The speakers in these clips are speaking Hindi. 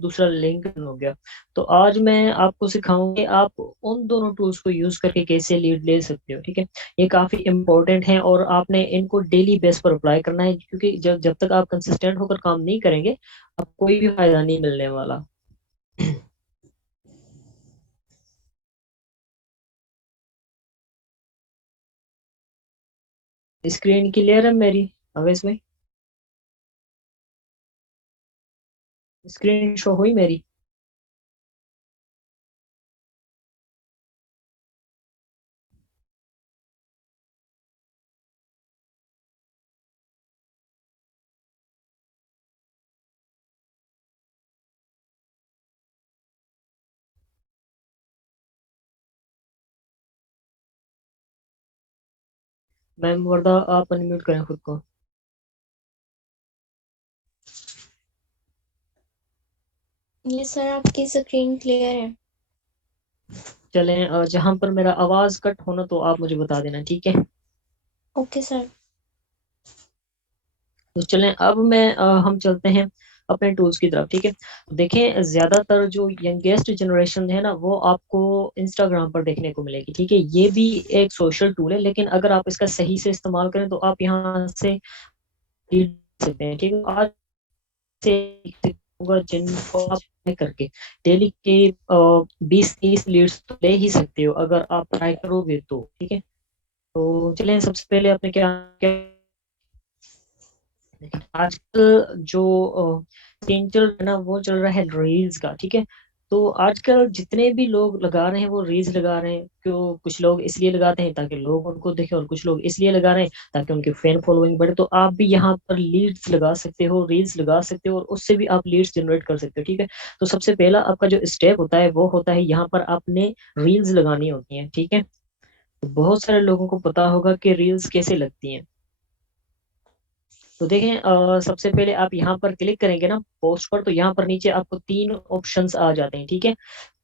दूसरा लिंक्डइन हो गया। तो आज मैं आपको सिखाऊंगा कि आप उन दोनों टूल्स को यूज करके कैसे लीड ले सकते हो, ठीक है। ये काफी इंपॉर्टेंट है और आपने इनको डेली बेस पर अप्लाई करना है, क्योंकि जब जब तक आप कंसिस्टेंट होकर काम नहीं करेंगे, आपको कोई भी फायदा नहीं मिलने वाला। स्क्रीन क्लियर है मेरी अवेश में? स्क्रीन शो हुई मेरी? मैम वर्दा, आप अनम्यूट करें खुद को। ये सर आपकी स्क्रीन क्लियर है। चलें, जहां पर मेरा आवाज कट होना तो आप मुझे बता देना, ठीक है। Okay sir. तो चलें, अब हम चलते हैं अपने टूल्स की तरफ, ठीक है। तो देखें, ज्यादातर जो यंगेस्ट जनरेशन है ना, वो आपको इंस्टाग्राम पर देखने को मिलेगी, ठीक है। ये भी एक सोशल टूल है, लेकिन अगर आप इसका सही से इस्तेमाल करें तो आप यहाँ से लीड सकते हैं, ठीक है। आज से होगा जिनको आप try करके डेली के 20-30 लीड्स तो ले ही सकते हो, अगर आप ट्राई करोगे तो, ठीक है। तो चलें, सबसे पहले आपने क्या क्या देखिए, आजकल जो सीन चल रहा है ना, वो चल रहा है रील्स का, ठीक है। तो आजकल जितने भी लोग लगा रहे हैं वो रील्स लगा रहे हैं, क्यों? कुछ लोग इसलिए लगाते हैं ताकि लोग उनको देखें, और कुछ लोग इसलिए लगा रहे हैं ताकि उनकी फैन फॉलोइंग बढ़े। तो आप भी यहाँ पर लीड्स लगा सकते हो, रील्स लगा सकते हो, और उससे भी आप लीड्स जनरेट कर सकते हो, ठीक है। तो सबसे पहला आपका जो स्टेप होता है वो होता है, यहाँ पर आपने रील्स लगानी होती हैं, ठीक है। तो बहुत सारे लोगों को पता होगा कि रील्स कैसे लगती हैं। तो देखें, सबसे पहले आप यहाँ पर क्लिक करेंगे ना पोस्ट पर, तो यहाँ पर नीचे आपको तीन ऑप्शंस आ जाते हैं, ठीक है।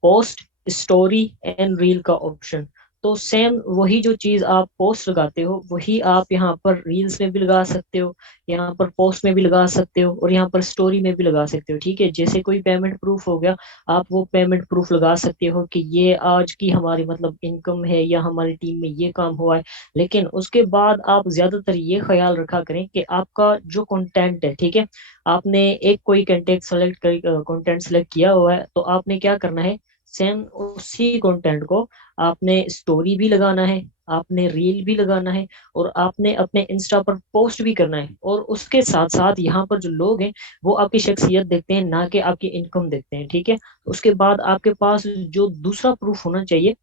पोस्ट, स्टोरी एंड रील का ऑप्शन। तो सेम वही जो चीज आप पोस्ट लगाते हो वही आप यहाँ पर रील्स में भी लगा सकते हो, यहाँ पर पोस्ट में भी लगा सकते हो, और यहाँ पर स्टोरी में भी लगा सकते हो, ठीक है। जैसे कोई पेमेंट प्रूफ हो गया, आप वो पेमेंट प्रूफ लगा सकते हो कि ये आज की हमारी मतलब इनकम है, या हमारी टीम में ये काम हुआ है। लेकिन उसके बाद आप ज्यादातर ये ख्याल रखा करें कि आपका जो कंटेंट है, ठीक है, आपने एक कोई कंटेंट सेलेक्ट किया हुआ है, तो आपने क्या करना है, सेम उसी कंटेंट को आपने स्टोरी भी लगाना है, आपने रील भी लगाना है, और आपने अपने इंस्टा पर पोस्ट भी करना है। और उसके साथ साथ यहाँ पर जो लोग हैं वो आपकी शख्सियत देखते हैं, ना कि आपकी इनकम देखते हैं, ठीक है। उसके बाद आपके पास जो दूसरा प्रूफ होना चाहिए,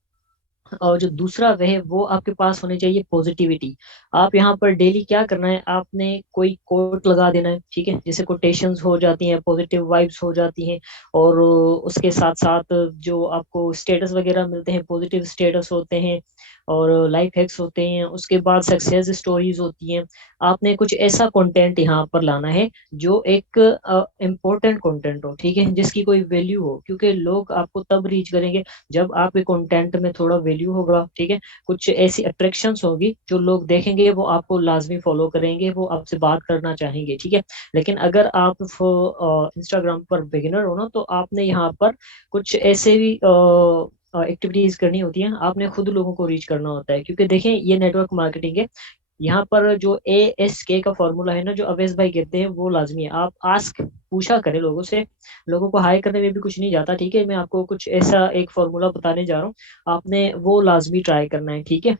और जो दूसरा वह वो आपके पास होनी चाहिए पॉजिटिविटी। आप यहाँ पर डेली क्या करना है, आपने कोई कोट लगा देना है, ठीक है। जैसे कोटेशंस हो जाती हैं, पॉजिटिव वाइब्स हो जाती हैं, और उसके साथ साथ जो आपको स्टेटस वगैरह मिलते हैं, पॉजिटिव स्टेटस होते हैं, और लाइफ हैक्स होते हैं, उसके बाद सक्सेस स्टोरीज होती हैं। आपने कुछ ऐसा कंटेंट यहाँ पर लाना है जो एक इम्पोर्टेंट कंटेंट हो, ठीक है, जिसकी कोई वैल्यू हो, क्योंकि लोग आपको तब रीच करेंगे जब आपके कंटेंट में थोड़ा वैल्यू होगा, ठीक है। कुछ ऐसी अट्रैक्शंस होगी जो लोग देखेंगे, वो आपको लाजमी फॉलो करेंगे, वो आपसे बात करना चाहेंगे, ठीक है। लेकिन अगर आप इंस्टाग्राम पर बिगिनर हो ना, तो आपने यहाँ पर कुछ ऐसे भी एक्टिविटीज करनी होती हैं, आपने खुद लोगों को रीच करना होता है, क्योंकि देखें ये नेटवर्क मार्केटिंग है। यहाँ पर जो ASK का फॉर्मूला है ना, जो अवैस भाई कहते हैं, वो लाजमी है। आप आस्क, पूछा करें लोगों से, लोगों को हाई करने में भी कुछ नहीं जाता, ठीक है। मैं आपको कुछ ऐसा एक फॉर्मूला बताने जा रहा हूँ, आपने वो लाजमी ट्राई करना है, ठीक है।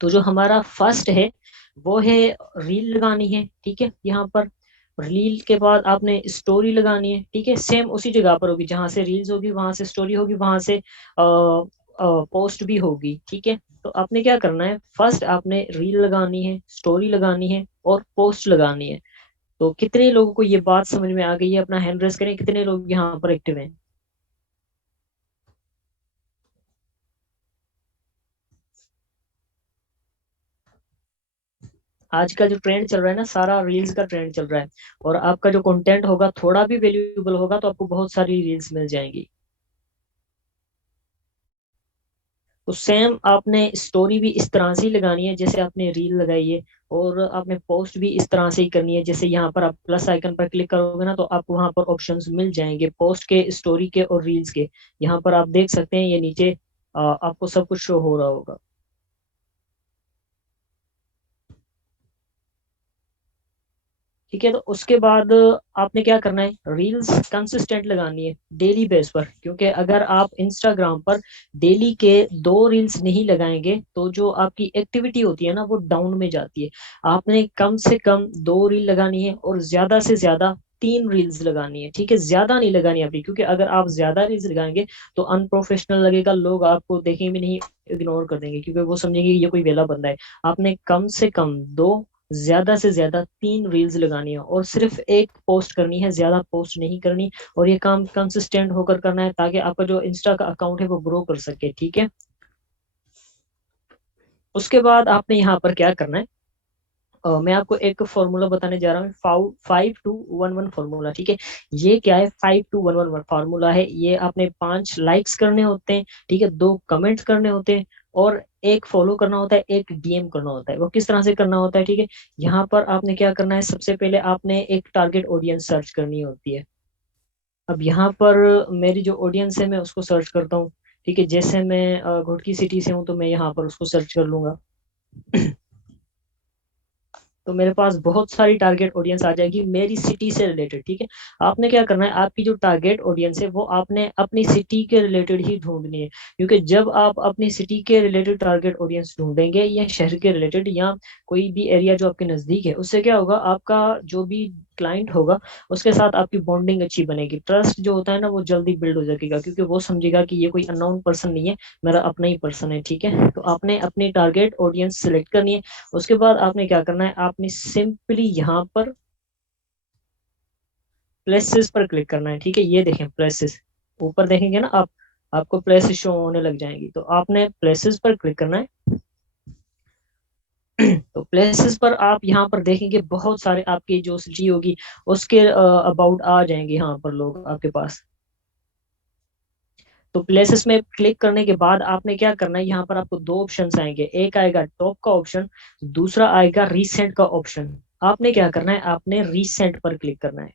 तो जो हमारा फर्स्ट है वो है रील लगानी है, ठीक है। यहाँ पर रील के बाद आपने स्टोरी लगानी है, ठीक है। सेम उसी जगह पर होगी, जहां से रील्स होगी वहां से स्टोरी होगी, वहां से पोस्ट भी होगी, ठीक है। तो आपने क्या करना है, फर्स्ट आपने रील लगानी है, स्टोरी लगानी है, और पोस्ट लगानी है। तो कितने लोगों को ये बात समझ में आ गई है? अपना हैंड रेस करें, कितने लोग यहाँ पर एक्टिव हैं। आजकल जो ट्रेंड चल रहा है ना, सारा रील्स का ट्रेंड चल रहा है, और आपका जो कंटेंट होगा थोड़ा भी वैल्यूएबल होगा तो आपको बहुत सारी रील्स मिल जाएंगी। तो सेम आपने स्टोरी भी इस तरह से ही लगानी है जैसे आपने रील लगाई है। और आपने पोस्ट भी इस तरह से ही करनी है। जैसे यहाँ पर आप प्लस आइकन पर क्लिक करोगे ना, तो आपको वहां पर ऑप्शंस मिल जाएंगे पोस्ट के, स्टोरी के और रील्स के। यहाँ पर आप देख सकते हैं, ये नीचे आपको सब कुछ शो हो रहा होगा। ठीक है, तो उसके बाद आपने क्या करना है, रील्स कंसिस्टेंट लगानी है डेली बेस पर। क्योंकि अगर आप इंस्टाग्राम पर डेली के 2 रील्स नहीं लगाएंगे तो जो आपकी एक्टिविटी होती है ना, वो डाउन में जाती है। आपने कम से कम 2 रील लगानी है और ज्यादा से ज्यादा 3 रील्स लगानी है। ठीक है, ज्यादा नहीं लगानी आपकी, क्योंकि अगर आप ज्यादा रील्स लगाएंगे तो अनप्रोफेशनल लगेगा, लोग आपको देखेंगे भी नहीं, इग्नोर कर देंगे, क्योंकि वो समझेंगे कि ये कोई वेला बंदा है। आपने कम से कम 2, ज्यादा से ज्यादा 3 रील्स लगानी है और सिर्फ एक पोस्ट करनी है, ज्यादा पोस्ट नहीं करनी। और ये काम कंसिस्टेंट होकर करना है, ताकि आपका जो इंस्टा का अकाउंट है वो ग्रो कर सके। ठीक है, उसके बाद आपने यहाँ पर क्या करना है, मैं आपको एक फॉर्मूला बताने जा रहा हूँ, 5-2-1-1 फॉर्मूला। ठीक है, ये क्या है, 5-2-1-1 फार्मूला है। ये आपने 5 लाइक्स करने होते हैं, ठीक है, 2 कमेंट्स करने होते हैं, और एक फॉलो करना होता है, एक डीएम करना होता है। वो किस तरह से करना होता है, ठीक है, यहाँ पर आपने क्या करना है, सबसे पहले आपने एक टारगेट ऑडियंस सर्च करनी होती है। अब यहाँ पर मेरी जो ऑडियंस है मैं उसको सर्च करता हूँ। ठीक है, जैसे मैं घोटकी सिटी से हूँ तो मैं यहाँ पर उसको सर्च कर लूंगा। तो मेरे पास बहुत सारी टारगेट ऑडियंस आ जाएगी मेरी सिटी से रिलेटेड। ठीक है, आपने क्या करना है, आपकी जो टारगेट ऑडियंस है वो आपने अपनी सिटी के रिलेटेड ही ढूंढनी है। क्योंकि जब आप अपनी सिटी के रिलेटेड टारगेट ऑडियंस ढूंढेंगे, या शहर के रिलेटेड, या कोई भी एरिया जो आपके नजदीक है, उससे क्या होगा, आपका जो भी क्लाइंट होगा उसके साथ आपकी बॉन्डिंग अच्छी बनेगी। ट्रस्ट जो होता है ना, वो जल्दी बिल्ड हो जाएगा, क्योंकि वो समझेगा कि ये कोई अननोन पर्सन नहीं है, मेरा अपना ही पर्सन है। ठीक है, तो आपने अपनी टारगेट ऑडियंस सिलेक्ट करनी है। उसके बाद आपने क्या करना है, आपने सिंपली यहाँ पर प्लेसेस पर क्लिक करना है। ठीक है, ये देखें प्लेसेस, ऊपर देखेंगे ना आप, आपको प्लेसेस शो होने लग जाएंगी, तो आपने प्लेसेस पर क्लिक करना है। तो प्लेसेस पर आप यहाँ पर देखेंगे बहुत सारे आपकी जो सिटी होगी उसके अबाउट आ जाएंगे यहाँ पर लोग आपके पास। तो प्लेसेस में क्लिक करने के बाद आपने क्या करना है, यहाँ पर आपको 2 ऑप्शंस आएंगे, एक आएगा टॉप का ऑप्शन, दूसरा आएगा रीसेंट का ऑप्शन। आपने क्या करना है, आपने रीसेंट पर क्लिक करना है।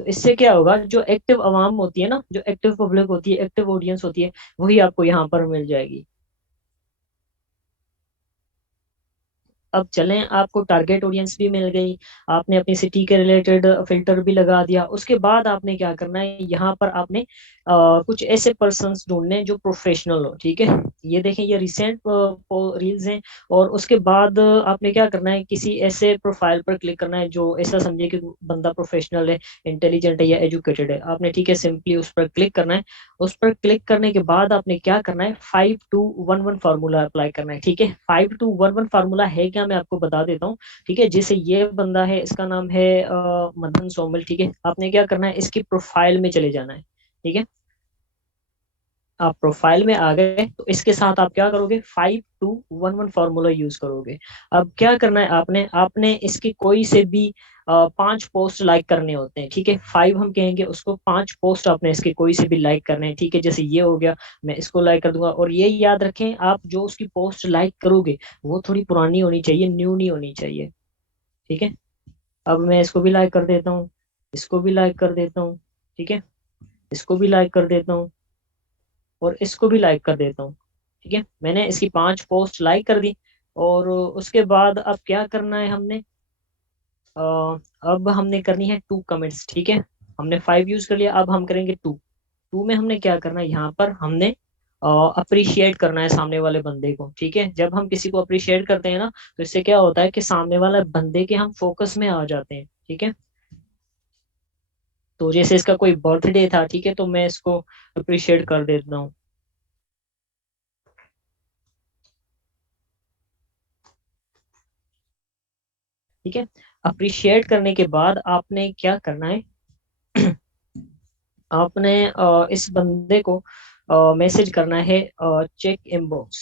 तो इससे क्या होगा, जो एक्टिव आवाम होती है ना, जो एक्टिव पब्लिक होती है, एक्टिव ऑडियंस होती है, वही आपको यहाँ पर मिल जाएगी। अब चलें, आपको टारगेट ऑडियंस भी मिल गई, आपने अपनी सिटी के रिलेटेड फिल्टर भी लगा दिया। उसके बाद आपने क्या करना है, यहाँ पर आपने कुछ ऐसे पर्सन्स ढूंढने जो प्रोफेशनल हो। ठीक है, ये देखें, ये रिसेंट रील्स हैं। और उसके बाद आपने क्या करना है, किसी ऐसे प्रोफाइल पर क्लिक करना है जो ऐसा समझे कि बंदा प्रोफेशनल है, इंटेलिजेंट है या एजुकेटेड है। आपने, ठीक है, सिंपली उस पर क्लिक करना है। उस पर क्लिक करने के बाद आपने क्या करना है, 5-2-1-1 फार्मूला अप्लाई करना है। ठीक है, 5-2-1-1 फार्मूला है क्या, मैं आपको बता देता हूँ। ठीक है, जैसे ये बंदा है, इसका नाम है मदन सोमल। ठीक है, आपने क्या करना है, इसकी प्रोफाइल में चले जाना है। ठीक है, आप प्रोफाइल में आ गए तो इसके साथ आप क्या करोगे, 5-2-1-1 फार्मूला यूज करोगे। अब क्या करना है, आपने आपने इसकी कोई से भी 5 पोस्ट लाइक करने होते हैं। ठीक है, 5 हम कहेंगे उसको, 5 पोस्ट आपने इसके कोई से भी लाइक करने हैं। ठीक है, जैसे ये हो गया, मैं इसको लाइक कर दूंगा। और ये याद रखें, आप जो उसकी पोस्ट लाइक करोगे वो थोड़ी पुरानी होनी चाहिए, न्यू नहीं होनी चाहिए। ठीक है, अब मैं इसको भी लाइक कर देता हूँ, इसको भी लाइक कर देता हूँ। ठीक है, इसको भी लाइक कर देता हूँ, और इसको भी लाइक कर देता हूँ। ठीक है, मैंने इसकी 5 पोस्ट लाइक कर दी। और उसके बाद अब क्या करना है हमने, अ, अब हमने करनी है 2 कमेंट्स। ठीक है, हमने 5 यूज कर लिया, अब हम करेंगे 2। 2 में हमने क्या करना है, यहाँ पर हमने अप्रिशिएट करना है सामने वाले बंदे को। ठीक है, जब हम किसी को अप्रिशिएट करते हैं ना, तो इससे क्या होता है कि सामने वाला बंदे के हम फोकस में आ जाते हैं। ठीक है, तो जैसे इसका कोई बर्थडे था, ठीक है, तो मैं इसको अप्रिशिएट कर देता हूँ। ठीक है, अप्रिशिएट करने के बाद आपने क्या करना है, आपने इस बंदे को मैसेज करना है, चेक इनबॉक्स।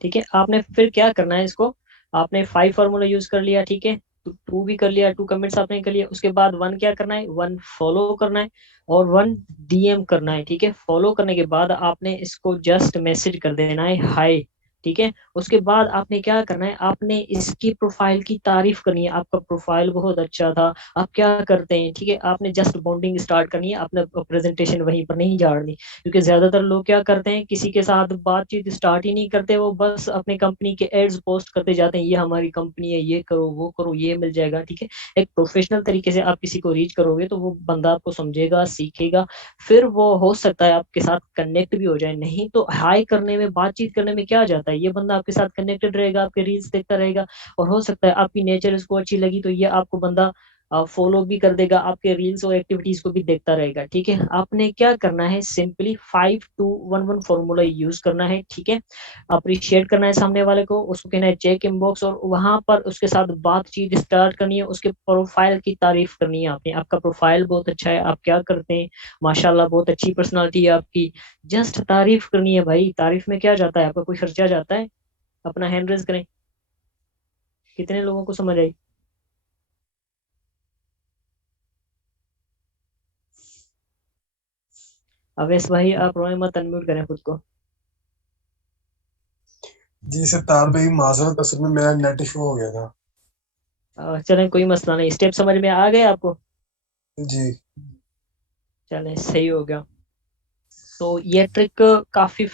ठीक है, आपने फिर क्या करना है, इसको आपने 5 फार्मूला यूज कर लिया। ठीक है, टू भी कर लिया, 2 कमेंट्स आपने कर लिया, उसके बाद 1 क्या करना है, 1 फॉलो करना है और 1 डीएम करना है, ठीक है। फॉलो करने के बाद आपने इसको जस्ट मैसेज कर देना है हाय, ठीक है। उसके बाद आपने क्या करना है, आपने इसकी प्रोफाइल की तारीफ करनी है, आपका प्रोफाइल बहुत अच्छा था, आप क्या करते हैं, ठीक है। आपने जस्ट बॉन्डिंग स्टार्ट करनी है, अपना प्रेजेंटेशन वहीं पर नहीं झाड़नी, क्योंकि ज्यादातर लोग क्या करते हैं, किसी के साथ बातचीत स्टार्ट ही नहीं करते, वो बस अपने कंपनी के एड्स पोस्ट करते जाते हैं, ये हमारी कंपनी है, ये करो वो करो ये मिल जाएगा, ठीक है। एक प्रोफेशनल तरीके से आप किसी को रीच करोगे तो वो बंदा आपको समझेगा, सीखेगा, फिर वो हो सकता है आपके साथ कनेक्ट भी हो जाए। नहीं तो हाई करने में, बातचीत करने में क्या जाता है, ये बंदा आपके साथ कनेक्टेड रहेगा, आपके रील्स देखता रहेगा, और हो सकता है आपकी नेचर इसको अच्छी लगी तो ये आपको बंदा फॉलो भी कर देगा, आपके रील्स और एक्टिविटीज को भी देखता रहेगा, ठीक है। आपने क्या करना है, सिंपली 5-2-1-1 फॉर्मूला यूज करना है, ठीक है। अप्रिशिएट करना है सामने वाले को, उसको कहना है चेक इनबॉक्स, और वहां पर उसके साथ बातचीत स्टार्ट करनी है, उसके प्रोफाइल की तारीफ करनी है आपने, आपका प्रोफाइल बहुत अच्छा है, आप क्या करते हैं, माशाल्लाह बहुत अच्छी पर्सनालिटी है आपकी, जस्ट तारीफ करनी है भाई। तारीफ में क्या जाता है, आपका कोई खर्चा जाता है। अपना हैंड रेज करें, कितने लोगों को समझ आई। अवेश भाई आप रोए मत, अनम्यूट करें खुद को। जी सितार भाई माजरत, असल में मेरा नेट इशू हो गया था। चलें कोई मसला नहीं, स्टेप समझ में आ गए आपको। जी चलें सही हो गया। तो ये ट्रिक काफी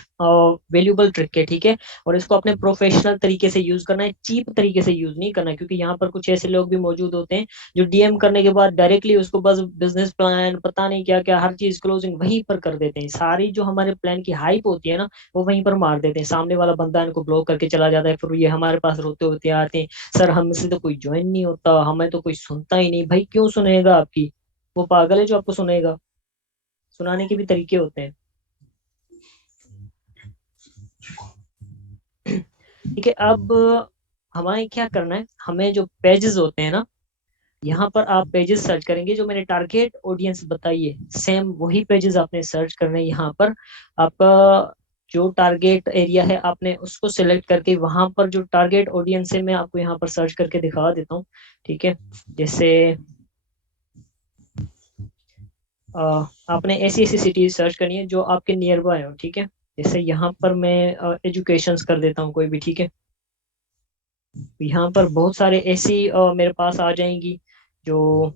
वैल्यूबल ट्रिक है, ठीक है। और इसको अपने प्रोफेशनल तरीके से यूज करना है, चीप तरीके से यूज नहीं करना है, क्योंकि यहाँ पर कुछ ऐसे लोग भी मौजूद होते हैं जो डीएम करने के बाद डायरेक्टली उसको बस बिजनेस प्लान पता नहीं क्या क्या हर चीज क्लोजिंग वहीं पर कर देते हैं, सारी जो हमारे प्लान की हाइप होती है ना वो वहीं पर मार देते हैं, सामने वाला बंदा इनको ब्लॉक करके चला जाता है, फिर ये हमारे पास रोते होते आते हैं, सर हमसे तो कोई ज्वाइन नहीं होता, हमें तो कोई सुनता ही नहीं। भाई क्यों सुनेगा आपकी, वो पागल है जो आपको सुनेगा, सुनाने के भी तरीके होते हैं, ठीक है। अब हमें क्या करना है, हमें जो पेजेस होते हैं ना, यहाँ पर आप पेजेस सर्च करेंगे जो मैंने टारगेट ऑडियंस बताई है, सेम वही पेजेस आपने सर्च करना है। यहाँ पर आपका जो टारगेट एरिया है आपने उसको सिलेक्ट करके वहां पर जो टारगेट ऑडियंस है मैं आपको यहाँ पर सर्च करके दिखा देता हूँ, ठीक है। जैसे आपने ऐसी ऐसी सिटीज सर्च करनी है जो आपके नियर बाय हो, ठीक है। जैसे यहाँ पर मैं एजुकेशन कर देता हूँ कोई भी, ठीक है। यहाँ पर बहुत सारे ऐसी मेरे पास आ जाएंगी जो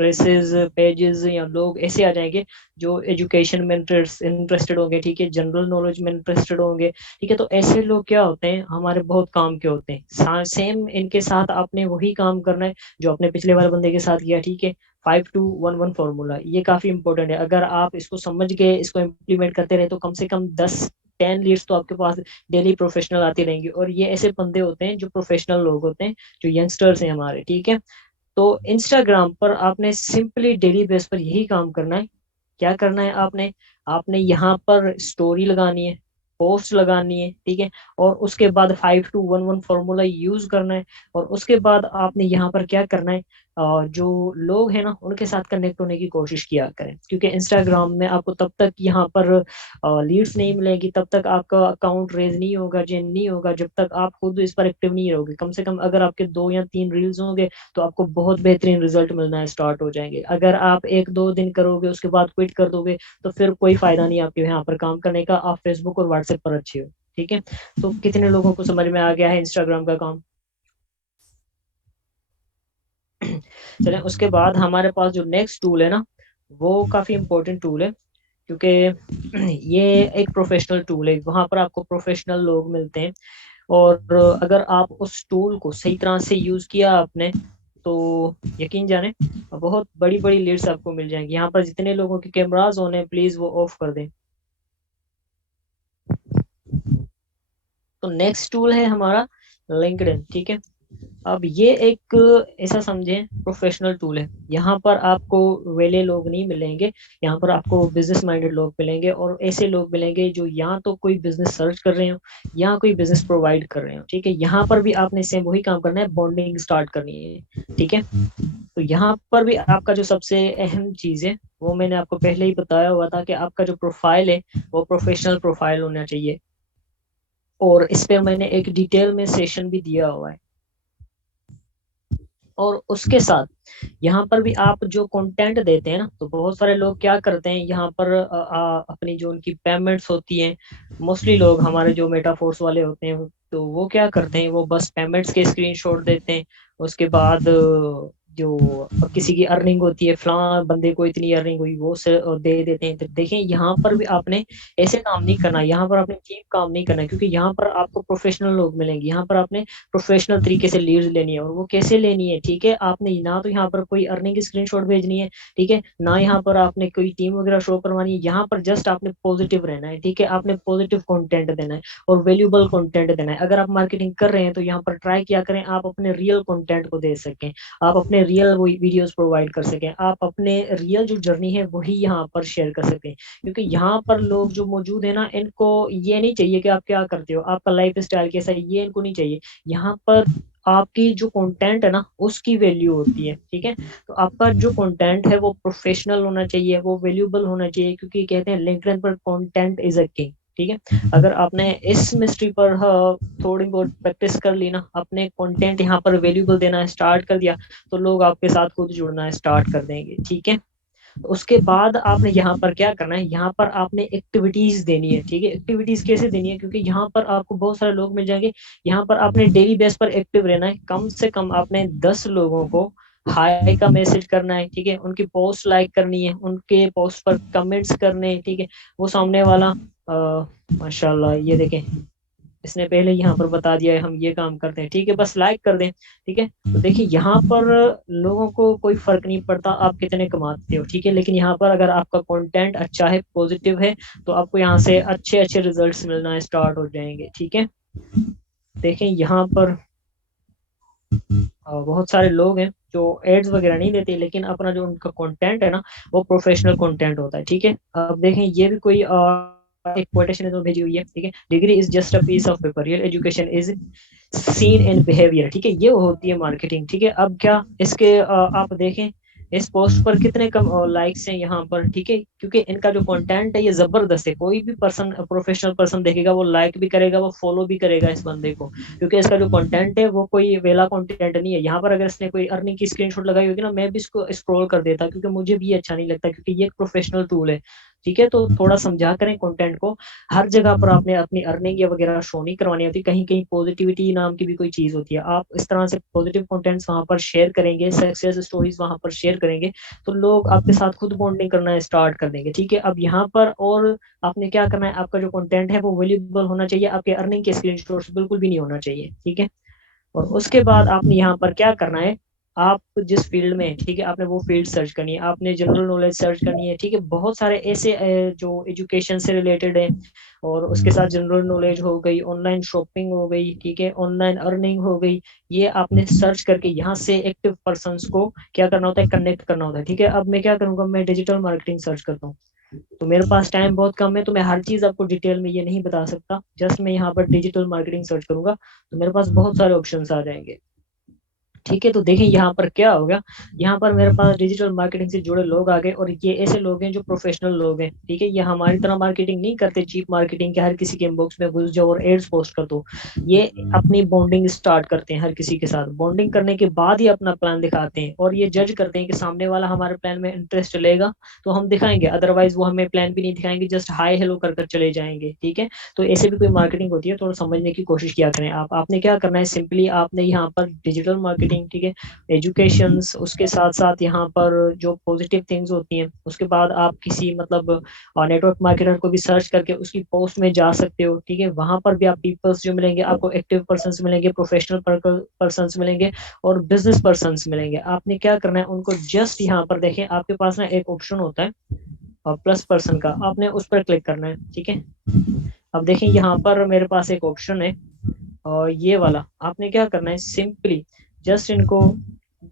प्लेसेस पेजेस या लोग ऐसे आ जाएंगे जो एजुकेशन में इंटरेस्टेड होंगे, ठीक है, जनरल नॉलेज में इंटरेस्टेड होंगे, ठीक है। तो ऐसे लोग क्या होते हैं, हमारे बहुत काम के होते हैं, सेम इनके साथ आपने वही काम करना है जो आपने पिछले वाले बंदे के साथ किया, ठीक है। 5-2-1-1 फॉर्मूला ये काफी इंपॉर्टेंट है, अगर आप इसको समझ के इसको इम्प्लीमेंट करते रहे तो कम से कम 10-10 लीड्स तो आपके पास डेली प्रोफेशनल आती रहेंगी, और ये ऐसे बंदे होते हैं जो प्रोफेशनल लोग होते हैं, जो यंगस्टर्स हैं हमारे, ठीक है। तो इंस्टाग्राम पर आपने सिंपली डेली बेस पर यही काम करना है। क्या करना है आपने, आपने यहाँ पर स्टोरी लगानी है, पोस्ट लगानी है, ठीक है। और उसके बाद 5-2-1-1 फॉर्मूला यूज करना है, और उसके बाद आपने यहाँ पर क्या करना है, जो लोग हैं ना उनके साथ कनेक्ट होने की कोशिश किया करें, क्योंकि इंस्टाग्राम में आपको तब तक यहाँ पर लीड्स नहीं मिलेगी, तब तक आपका अकाउंट रेज नहीं होगा, जेन नहीं होगा, जब तक आप खुद इस पर एक्टिव नहीं रहोगे। कम से कम अगर आपके 2 या 3 रील्स होंगे तो आपको बहुत बेहतरीन रिजल्ट मिलना है स्टार्ट हो जाएंगे। अगर आप 1-2 दिन करोगे उसके बाद क्विट कर दोगे तो फिर कोई फायदा नहीं आपके यहाँ पर काम करने का, आप फेसबुक और व्हाट्सएप पर अच्छे हो, ठीक है। तो कितने लोगों को समझ में आ गया है इंस्टाग्राम का काम। चलें उसके बाद हमारे पास जो नेक्स्ट टूल है ना वो काफी इंपॉर्टेंट टूल है, क्योंकि ये एक प्रोफेशनल टूल है, वहां पर आपको प्रोफेशनल लोग मिलते हैं, और अगर आप उस टूल को सही तरह से यूज किया आपने तो यकीन जाने बहुत बड़ी बड़ी लीड्स आपको मिल जाएंगी। यहाँ पर जितने लोगों के कैमराज होने प्लीज वो ऑफ कर दें। तो नेक्स्ट टूल है हमारा लिंक्डइन, ठीक है। अब ये एक ऐसा समझें प्रोफेशनल टूल है, यहाँ पर आपको वेले लोग नहीं मिलेंगे, यहाँ पर आपको बिजनेस माइंडेड लोग मिलेंगे, और ऐसे लोग मिलेंगे जो या तो कोई बिजनेस सर्च कर रहे हो या कोई बिजनेस प्रोवाइड कर रहे हो, ठीक है। यहाँ पर भी आपने सेम वही काम करना है, बॉन्डिंग स्टार्ट करनी है, ठीक है। तो यहाँ पर भी आपका जो सबसे अहम चीज है वो मैंने आपको पहले ही बताया हुआ था कि आपका जो प्रोफाइल है वो प्रोफेशनल प्रोफाइल होना चाहिए, और इस पर मैंने एक डिटेल में सेशन भी दिया हुआ है। और उसके साथ यहाँ पर भी आप जो कंटेंट देते हैं ना, तो बहुत सारे लोग क्या करते हैं यहाँ पर अपनी जो उनकी पेमेंट्स होती हैं, मोस्टली लोग हमारे जो मेटाफोर्स वाले होते हैं, तो वो क्या करते हैं, वो बस पेमेंट्स के स्क्रीनशॉट देते हैं। उसके बाद जो किसी की अर्निंग होती है, फलां बंदे को इतनी अर्निंग हुई, वो से दे देते हैं। तो देखें यहाँ पर भी आपने ऐसे काम नहीं करना, यहाँ पर आपने चीप काम नहीं करना, क्योंकि यहाँ पर आपको प्रोफेशनल लोग मिलेंगे। यहाँ पर आपने प्रोफेशनल तरीके से लीड्स लेनी है, और वो कैसे लेनी है, ठीक है। आपने ना तो यहाँ पर कोई अर्निंग की स्क्रीनशॉट भेजनी है, ठीक है, ना यहाँ पर आपने कोई टीम वगैरह शो करवानी है। यहाँ पर जस्ट आपने पॉजिटिव रहना है, ठीक है। आपने पॉजिटिव कंटेंट देना है और वैल्यूबल कंटेंट देना है। अगर आप मार्केटिंग कर रहे हैं तो यहाँ पर ट्राई किया करें आप अपने रियल कंटेंट को दे सकें, आप अपने रियल वीडियोस प्रोवाइड कर सकें, आप अपने रियल जो जर्नी है वही यहाँ पर शेयर कर सकें। क्योंकि यहाँ पर लोग जो मौजूद है ना, इनको ये नहीं चाहिए कि आप क्या करते हो, आपका लाइफ स्टाइल कैसा है, ये इनको नहीं चाहिए। यहाँ पर आपकी जो कंटेंट है ना, उसकी वैल्यू होती है, ठीक है। तो आपका जो कंटेंट है वो प्रोफेशनल होना चाहिए, वो वैल्यूबल होना चाहिए, क्योंकि कहते हैं लिंक्डइन पर कंटेंट इज अ किंग, ठीक है। अगर आपने इस मिस्ट्री पर थोड़ी बहुत प्रैक्टिस कर ली ना, अपने कंटेंट यहाँ पर वैल्यूबल देना स्टार्ट कर दिया, तो लोग आपके साथ खुद जुड़ना स्टार्ट कर देंगे, ठीक है। उसके बाद आपने यहाँ पर क्या करना है, यहाँ पर आपने एक्टिविटीज देनी है, ठीक है। एक्टिविटीज कैसे देनी है, क्योंकि यहाँ पर आपको बहुत सारे लोग मिल जाएंगे। यहाँ पर आपने डेली बेस पर एक्टिव रहना है। कम से कम आपने 10 लोगों को हाई का मैसेज करना है, ठीक है। उनकी पोस्ट लाइक करनी है, उनके पोस्ट पर कमेंट्स करने हैं, ठीक है। वो सामने वाला माशाल्लाह ये देखें, इसने पहले यहाँ पर बता दिया है हम ये काम करते हैं, ठीक है, बस लाइक कर दें, ठीक है। तो देखिए यहाँ पर लोगों को कोई फर्क नहीं पड़ता आप कितने कमाते हो, ठीक है। लेकिन यहाँ पर अगर आपका कंटेंट अच्छा है, पॉजिटिव है, तो आपको यहाँ से अच्छे अच्छे रिजल्ट्स मिलना स्टार्ट हो जाएंगे, ठीक है। देखें यहाँ पर बहुत सारे लोग हैं जो एड्स वगैरह नहीं देते, लेकिन अपना जो उनका कंटेंट है ना, वो प्रोफेशनल कंटेंट होता है, ठीक है। अब देखें ये भी कोई एक कोटेशन तो भेजी हुई है, ठीक है। Degree is just a piece of paper, real education is seen in behaviour, ठीक है। ये होती है मार्केटिंग, ठीक है। अब क्या इसके आप देखें इस पोस्ट पर कितने कम लाइक्स हैं यहाँ पर, ठीक है, क्योंकि इनका जो कंटेंट है ये जबरदस्त है। कोई भी पर्सन, प्रोफेशनल पर्सन देखेगा, वो लाइक भी करेगा, वो फॉलो भी करेगा इस बंदे को, क्योंकि इसका जो कंटेंट है वो कोई वेला कंटेंट नहीं है। यहाँ पर अगर इसने कोई अर्निंग की स्क्रीनशॉट लगाई होगी ना, मैं भी इसको स्क्रॉल कर देता, क्योंकि मुझे भी अच्छा नहीं लगता, क्योंकि ये एक प्रोफेशनल टूल है, ठीक है। तो थोड़ा समझा करें कंटेंट को। हर जगह पर आपने अपनी अर्निंग या वगैरह शो नहीं करवानी होती, कहीं कहीं पॉजिटिविटी नाम की भी कोई चीज होती है। आप इस तरह से पॉजिटिव कंटेंट्स वहां पर शेयर करेंगे, सक्सेस स्टोरीज वहां पर शेयर करेंगे, तो लोग आपके साथ खुद बॉन्डिंग करना स्टार्ट कर देंगे, ठीक है। अब यहाँ पर और आपने क्या करना है, आपका जो कंटेंट है वो वैल्यूएबल होना चाहिए, आपके अर्निंग के स्क्रीनशॉट्स बिल्कुल भी नहीं होना चाहिए, ठीक है। और उसके बाद आपने यहाँ पर क्या करना है, आप जिस फील्ड में, ठीक है, आपने वो फील्ड सर्च करनी है, आपने जनरल नॉलेज सर्च करनी है, ठीक है। बहुत सारे ऐसे जो एजुकेशन से रिलेटेड है, और उसके साथ जनरल नॉलेज हो गई, ऑनलाइन शॉपिंग हो गई, ठीक है, ऑनलाइन अर्निंग हो गई। ये आपने सर्च करके यहाँ से एक्टिव पर्संस को क्या करना होता है, कनेक्ट करना होता है, ठीक है। अब मैं क्या करूँगा, मैं डिजिटल मार्केटिंग सर्च करता हूँ। तो मेरे पास टाइम बहुत कम है, तो मैं हर चीज आपको डिटेल में ये नहीं बता सकता। जस्ट मैं यहाँ पर डिजिटल मार्केटिंग सर्च करूंगा, तो मेरे पास बहुत सारे ऑप्शंस आ जाएंगे, ठीक है। तो देखें यहाँ पर क्या होगा, यहाँ पर मेरे पास डिजिटल मार्केटिंग से जुड़े लोग आ गए, और ये ऐसे लोग हैं जो प्रोफेशनल लोग हैं, ठीक है। ये हमारी तरह मार्केटिंग नहीं करते, चीप मार्केटिंग के हर किसी के इनबॉक्स में घुस जाओ और एड्स पोस्ट कर दो। ये अपनी बॉन्डिंग स्टार्ट करते हैं हर किसी के साथ, बॉन्डिंग करने के बाद ही अपना प्लान दिखाते हैं, और ये जज करते हैं कि सामने वाला हमारे प्लान में इंटरेस्ट लेगा तो हम दिखाएंगे, अदरवाइज वो हमें प्लान भी नहीं दिखाएंगे, जस्ट हाई हेलो कर कर चले जाएंगे, ठीक है। तो ऐसे भी कोई मार्केटिंग होती है, थोड़ा समझने की कोशिश किया करें आप। आपने क्या करना है, सिंपली आपने यहाँ पर डिजिटल मार्केटिंग, ठीक है, एजुकेशंस, उसके साथ साथ यहाँ पर जो पॉजिटिव थिंग्स होती हैं, उसके बाद आप किसी मतलब नेटवर्क मार्केटर को भी सर्च करके उसकी पोस्ट में जा सकते हो, ठीक है। वहां पर भी आप पीपल्स जो मिलेंगे, आपको एक्टिव पर्संस मिलेंगे, प्रोफेशनल पर्संस मिलेंगे, और बिजनेस पर्संस मिलेंगे। आपने क्या करना है, उनको जस्ट यहाँ पर देखें, आपके पास ना एक ऑप्शन होता है प्लस पर्सन का, आपने उस पर क्लिक करना है, ठीक है। अब देखें यहाँ पर मेरे पास एक ऑप्शन है, और ये वाला आपने क्या करना है, सिंपली जस्ट इनको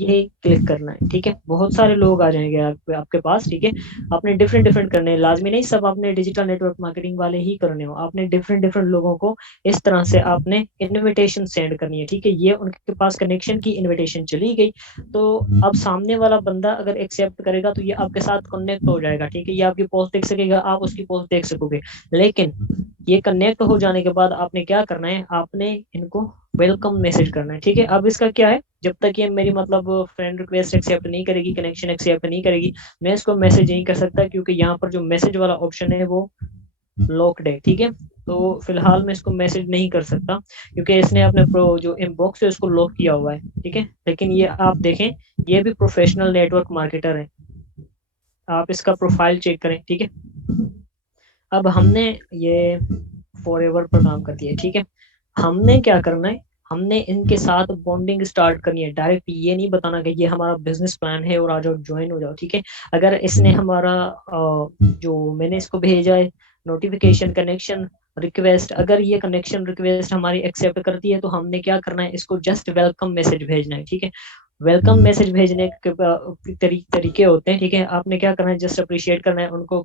ये क्लिक करना है, ठीक है। बहुत सारे लोग आ जाएंगे आपके पास, ठीक है। आपने डिफरेंट डिफरेंट करने हैं, लाजमी नहीं सब आपने डिजिटल नेटवर्क मार्केटिंग वाले ही करने हो, आपने डिफरेंट डिफरेंट लोगों को इस तरह से आपने इनविटेशन सेंड करनी है, ठीक है। ये उनके पास कनेक्शन की इनविटेशन चली गई, तो अब सामने वाला बंदा अगर एक्सेप्ट करेगा तो ये आपके साथ कनेक्ट हो जाएगा, ठीक है। ये आपकी पोस्ट देख सकेगा, आप उसकी पोस्ट देख सकोगे। लेकिन ये कनेक्ट हो जाने के बाद आपने क्या करना है, आपने इनको वेलकम मैसेज करना है, ठीक है। अब इसका क्या है, जब तक ये मेरी मतलब फ्रेंड रिक्वेस्ट एक्सेप्ट नहीं करेगी, कनेक्शन एक्सेप्ट नहीं करेगी, मैं इसको मैसेज नहीं कर सकता, क्योंकि यहाँ पर जो मैसेज वाला ऑप्शन है वो लॉक्ड है, ठीक है। तो फिलहाल मैं इसको मैसेज नहीं कर सकता, क्योंकि इसने अपने जो इनबॉक्स है उसको लॉक किया हुआ है, ठीक है। लेकिन ये आप देखें, ये भी प्रोफेशनल नेटवर्क मार्केटर है, आप इसका प्रोफाइल चेक करें, ठीक है। अब हमने ये फॉरएवर पर काम करती है, ठीक है। हमने क्या करना है, हमने इनके साथ बॉन्डिंग स्टार्ट करनी है। डायरेक्ट ये नहीं बताना कि ये हमारा बिजनेस प्लान है और आ जाओ ज्वाइन हो जाओ, ठीक है। अगर इसने हमारा जो मैंने इसको भेजा है नोटिफिकेशन, कनेक्शन रिक्वेस्ट, अगर ये कनेक्शन रिक्वेस्ट हमारी एक्सेप्ट करती है, तो हमने क्या करना है, इसको जस्ट वेलकम मैसेज भेजना है, ठीक है। वेलकम मैसेज भेजने के तरीके होते हैं, ठीक है। आपने क्या करना है, जस्ट अप्रिशिएट करना है उनको,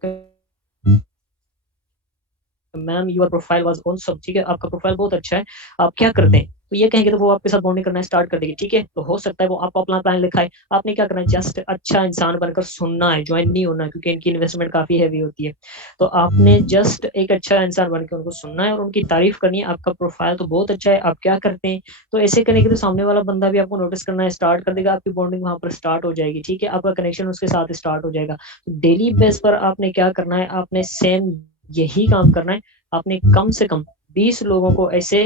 ma'am your profile was awesome, ठीक है, आपका प्रोफाइल बहुत अच्छा है, आप क्या करते हैं, तो ये कहेंगे तो वो आपके साथ बॉन्डिंग करना स्टार्ट कर देगी, ठीक है। तो हो सकता है वो आपको अपना प्लान लिखाए, आपने क्या करना है, जस्ट अच्छा इंसान बनकर सुनना है, ज्वाइन नहीं होना, क्योंकि इनकी इन्वेस्टमेंट काफी हैवी होती है। तो आपने जस्ट एक अच्छा इंसान बनकर उनको सुनना है और उनकी तारीफ करनी है, आपका प्रोफाइल तो बहुत अच्छा है, आप क्या करते हैं। तो ऐसे करने के तो सामने वाला बंदा भी आपको नोटिस करना स्टार्ट कर देगा, आपकी बॉन्डिंग वहां पर स्टार्ट हो जाएगी, ठीक है, आपका कनेक्शन उसके साथ स्टार्ट हो जाएगा। तो डेली बेस पर आपने क्या करना है, आपने सेम यही काम करना है। आपने कम से कम 20 लोगों को ऐसे,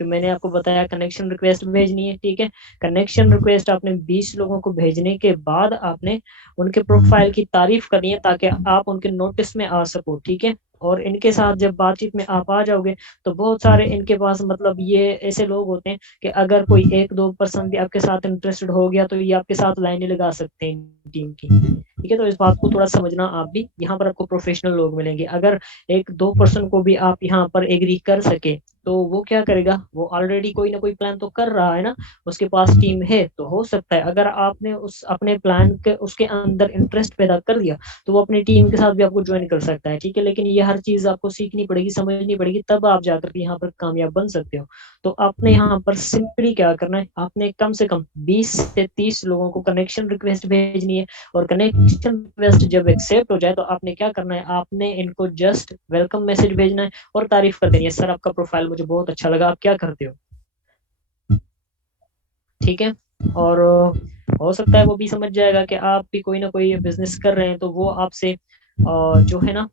जो मैंने आपको बताया, कनेक्शन रिक्वेस्ट भेजनी है, ठीक है। कनेक्शन रिक्वेस्ट आपने 20 लोगों को भेजने के बाद आपने उनके प्रोफाइल की तारीफ करनी है, ताकि आप उनके नोटिस में आ सको, ठीक है। और इनके साथ जब बातचीत में आप आ जाओगे, तो बहुत सारे इनके पास मतलब ये ऐसे लोग होते हैं कि अगर कोई 1-2% भी आपके साथ इंटरेस्टेड हो गया, तो ये आपके साथ लाइनें लगा सकते हैं टीम की, ठीक है। तो इस बात को थोड़ा समझना आप भी, यहाँ पर आपको प्रोफेशनल लोग मिलेंगे। अगर 1-2% को भी आप यहाँ पर एग्री कर सके, तो वो क्या करेगा, वो ऑलरेडी कोई ना कोई प्लान तो कर रहा है ना, उसके पास टीम है, तो हो सकता है अगर आपने उस अपने प्लान के उसके अंदर इंटरेस्ट पैदा कर दिया, तो वो अपनी टीम के साथ भी आपको ज्वाइन कर सकता है, ठीक है। लेकिन ये हर चीज आपको सीखनी पड़ेगी, समझनी पड़ेगी, तब आप जाकर के यहाँ पर कामयाब बन सकते हो। तो आपने यहाँ पर सिंपली क्या करना है, आपने कम से कम 20 से 30 लोगों को कनेक्शन रिक्वेस्ट भेजनी है, और कनेक्शन रिक्वेस्ट जब एक्सेप्ट हो जाए, तो आपने क्या करना है, आपने इनको जस्ट वेलकम मैसेज भेजना है और तारीफ कर देनी है, सर आपका प्रोफाइल मुझे बहुत अच्छा लगा, आप क्या करते हो, ठीक है। और हो सकता है वो भी समझ जाएगा कि आप भी कोई ना कोई बिजनेस कर रहे हैं, तो वो आपसे जो है ना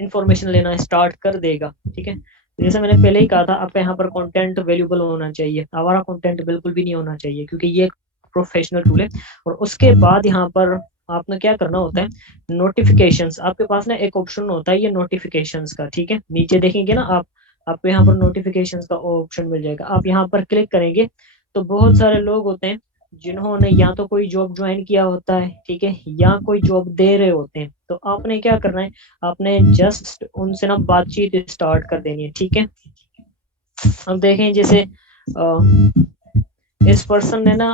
इंफॉर्मेशन लेना स्टार्ट कर देगा, ठीक है। जैसे मैंने पहले ही कहा था, आपका यहाँ पर कंटेंट वैल्यूएबल होना चाहिए, हमारा कंटेंट बिल्कुल भी नहीं होना चाहिए, क्योंकि ये एक प्रोफेशनल टूल है। और उसके बाद यहाँ पर आपने क्या करना होता है, नोटिफिकेशंस, आपके पास ना एक ऑप्शन होता है ये नोटिफिकेशंस का, ठीक है। नीचे देखेंगे ना आप, आपको यहाँ पर नोटिफिकेशंस का ऑप्शन मिल जाएगा, आप यहाँ पर क्लिक करेंगे, तो बहुत सारे लोग होते हैं जिन्होंने या तो कोई जॉब ज्वाइन किया होता है, ठीक है, या कोई जॉब दे रहे होते हैं। तो आपने क्या करना है, आपने जस्ट उनसे ना बातचीत स्टार्ट कर देनी है, ठीक है। अब देखें, जैसे इस पर्सन ने ना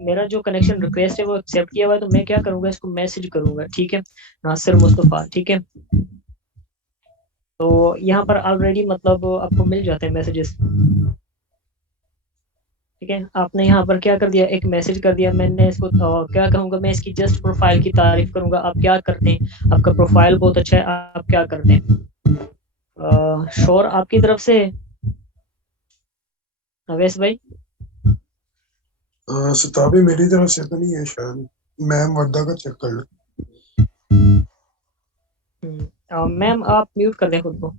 मेरा जो कनेक्शन रिक्वेस्ट है वो एक्सेप्ट किया हुआ है, तो मैं क्या करूंगा, इसको मैसेज करूंगा, ठीक है, नासिर मुस्तफा, ठीक है। तो यहाँ पर ऑलरेडी मतलब आपको मिल जाते हैं मैसेजेस, ठीक है। आपने यहाँ पर क्या कर दिया, एक मैसेज कर दिया, मैंने इसको क्या कहूँगा, मैं इसकी जस्ट प्रोफाइल की तारीफ करूंगा, आप क्या करते हैं, आपका प्रोफाइल बहुत अच्छा है, आप क्या करते हैं। शोर आपकी तरफ से, अवैस भाई? सिताबी मेरी तरफ से तो नहीं है शायद, मैम वर्दा का चेक कर लो। मैम आप म्यूट कर दें खुद को।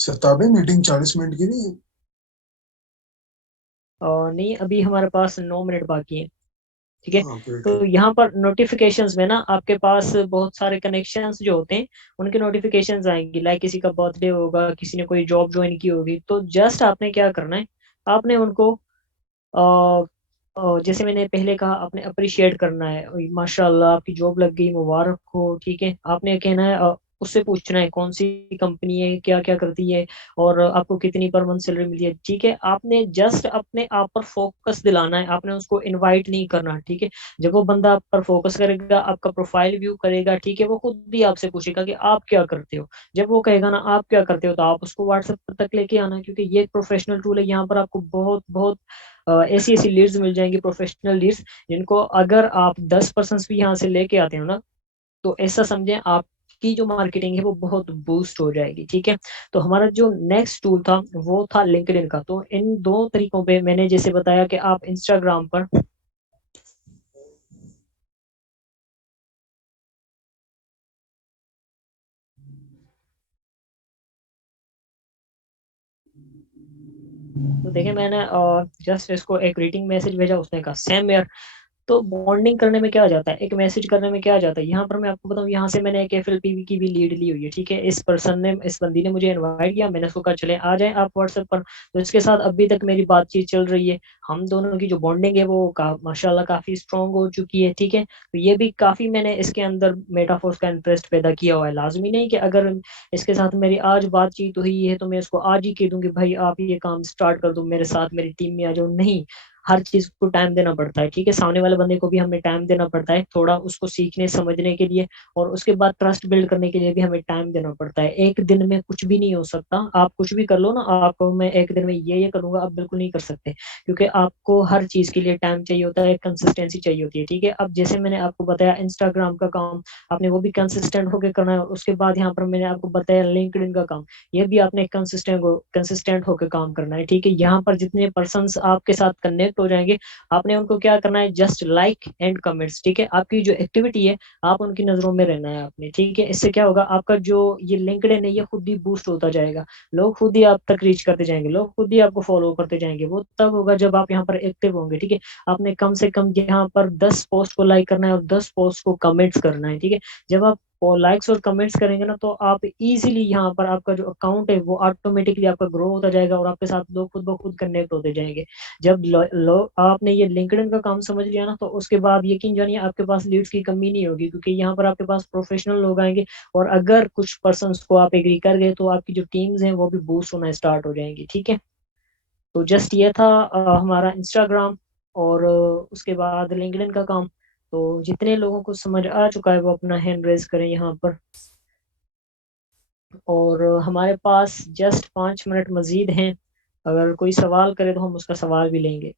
सिताबी मीटिंग 40 मिनट की नहीं है? नहीं, अभी हमारे पास 9 मिनट बाकी है, ठीक है। ओके तो यहाँ पर नोटिफिकेशंस में ना आपके पास बहुत सारे कनेक्शंस जो होते हैं, उनके नोटिफिकेशंस आएंगी, लाइक किसी का बर्थडे होगा, किसी ने कोई जॉब ज्वाइन की होगी, तो जस्ट आपने क्या करना है, आपने उनको जैसे मैंने पहले कहा, आपने अप्रिशिएट करना है, माशाल्लाह आपकी जॉब लग गई, मुबारक हो, ठीक है। आपने कहना है, उससे पूछना है कौन सी कंपनी है, क्या क्या करती है, और आपको कितनी पर मंथ सैलरी मिली है, ठीक है। आपने जस्ट अपने आप पर फोकस दिलाना है, आपने उसको इनवाइट नहीं करना, ठीक है। जब वो बंदा आप पर फोकस करेगा, आपका प्रोफाइल व्यू करेगा, ठीक है, वो खुद भी आपसे पूछेगा कि आप क्या करते हो। जब वो कहेगा ना आप क्या करते हो, तो आप उसको व्हाट्सएप तक लेके आना, क्योंकि ये एक प्रोफेशनल टूल है, यहाँ पर आपको बहुत बहुत ऐसी ऐसी लीड्स मिल जाएंगी, प्रोफेशनल लीड्स, जिनको अगर आप 10% भी यहाँ से लेके आते हो ना, तो ऐसा समझें आप की जो मार्केटिंग है वो बहुत बूस्ट हो जाएगी, ठीक है। तो हमारा जो नेक्स्ट टूल था वो था लिंक्डइन का। तो इन 2 तरीकों पे मैंने जैसे बताया कि आप इंस्टाग्राम पर तो देखिए मैंने जस्ट इसको एक ग्रीटिंग मैसेज भेजा, उसने कहा सेम यार। तो बॉन्डिंग करने में क्या आ जाता है, एक मैसेज करने में क्या आ जाता है, यहाँ पर मैं आपको बताऊँ, यहाँ से मैंने एक एफएलपीवी की भी लीड ली हुई है, ठीक है। इस पर्सन ने, इस बंदी ने मुझे इनवाइट किया, मैंने उसको कहा चले आ जाएं आप व्हाट्सएप पर। तो इसके साथ अभी तक मेरी बातचीत चल रही है। हम दोनों की जो बॉन्डिंग है वो माशाल्लाह काफी स्ट्रांग हो चुकी है, ठीक है। तो ये भी काफी मैंने इसके अंदर मेटाफोर्स का इंटरेस्ट पैदा किया हुआ है। लाजमी नहीं कि अगर इसके साथ मेरी आज बातचीत हुई है तो मैं उसको आज ही कह दूंगी भाई आप ये काम स्टार्ट कर दो, मेरे साथ मेरी टीम में आ जाओ, नहीं। हर चीज को टाइम देना पड़ता है, ठीक है। सामने वाले बंदे को भी हमें टाइम देना पड़ता है, थोड़ा उसको सीखने समझने के लिए, और उसके बाद ट्रस्ट बिल्ड करने के लिए भी हमें टाइम देना पड़ता है। एक दिन में कुछ भी नहीं हो सकता। आप कुछ भी कर लो ना, आपको मैं एक दिन में ये करूंगा, आप बिल्कुल नहीं कर सकते, क्योंकि आपको हर चीज के लिए टाइम चाहिए होता है, कंसिस्टेंसी चाहिए होती है, ठीक है। अब जैसे मैंने आपको बताया इंस्टाग्राम का काम, आपने वो भी कंसिस्टेंट होकर करना है। उसके बाद यहाँ पर मैंने आपको बताया लिंक्डइन का काम, ये भी आपने कंसिस्टेंट होकर काम करना है, ठीक है। यहाँ पर जितने पर्सन आपके साथ कनेक्ट हो जाएंगे, आपने उनको क्या करना है, जस्ट लाइक एंड कमेंट्स, ठीक है। आपकी जो एक्टिविटी है आप उनकी नजरों में रहना है आपने, ठीक है। इससे क्या होगा, आपका जो ये लिंक्डइन है ये खुद ही बूस्ट होता जाएगा, लोग खुद ही आप तक रीच करते जाएंगे, लोग खुद ही आपको फॉलो करते जाएंगे। वो तब होगा जब आप यहाँ पर एक्टिव होंगे, ठीक है। आपने कम से कम यहाँ पर 10 पोस्ट को लाइक करना है और 10 पोस्ट को कमेंट्स करना है, ठीक है। जब आप लाइक्स और कमेंट्स करेंगे ना, तो आप इजीली यहाँ पर आपका जो अकाउंट है वो ऑटोमेटिकली आपका ग्रो होता जाएगा और आपके साथ लोग खुद ब खुद कनेक्ट होते जाएंगे। जब आपने ये लिंक्डइन का काम समझ लिया ना, तो उसके बाद यकीन जानिए आपके पास लीड्स की कमी नहीं होगी, क्योंकि यहाँ पर आपके पास प्रोफेशनल लोग आएंगे। और अगर कुछ पर्सन को आप एग्री कर गए तो आपकी जो टीम्स हैं वो भी बूस्ट होना स्टार्ट हो जाएंगी, ठीक है। तो जस्ट ये था हमारा इंस्टाग्राम और उसके बाद लिंक्डइन का काम। तो जितने लोगों को समझ आ चुका है वो अपना हैंड रेज करें यहाँ पर। और हमारे पास जस्ट 5 मिनट मजीद हैं, अगर कोई सवाल करे तो हम उसका सवाल भी लेंगे।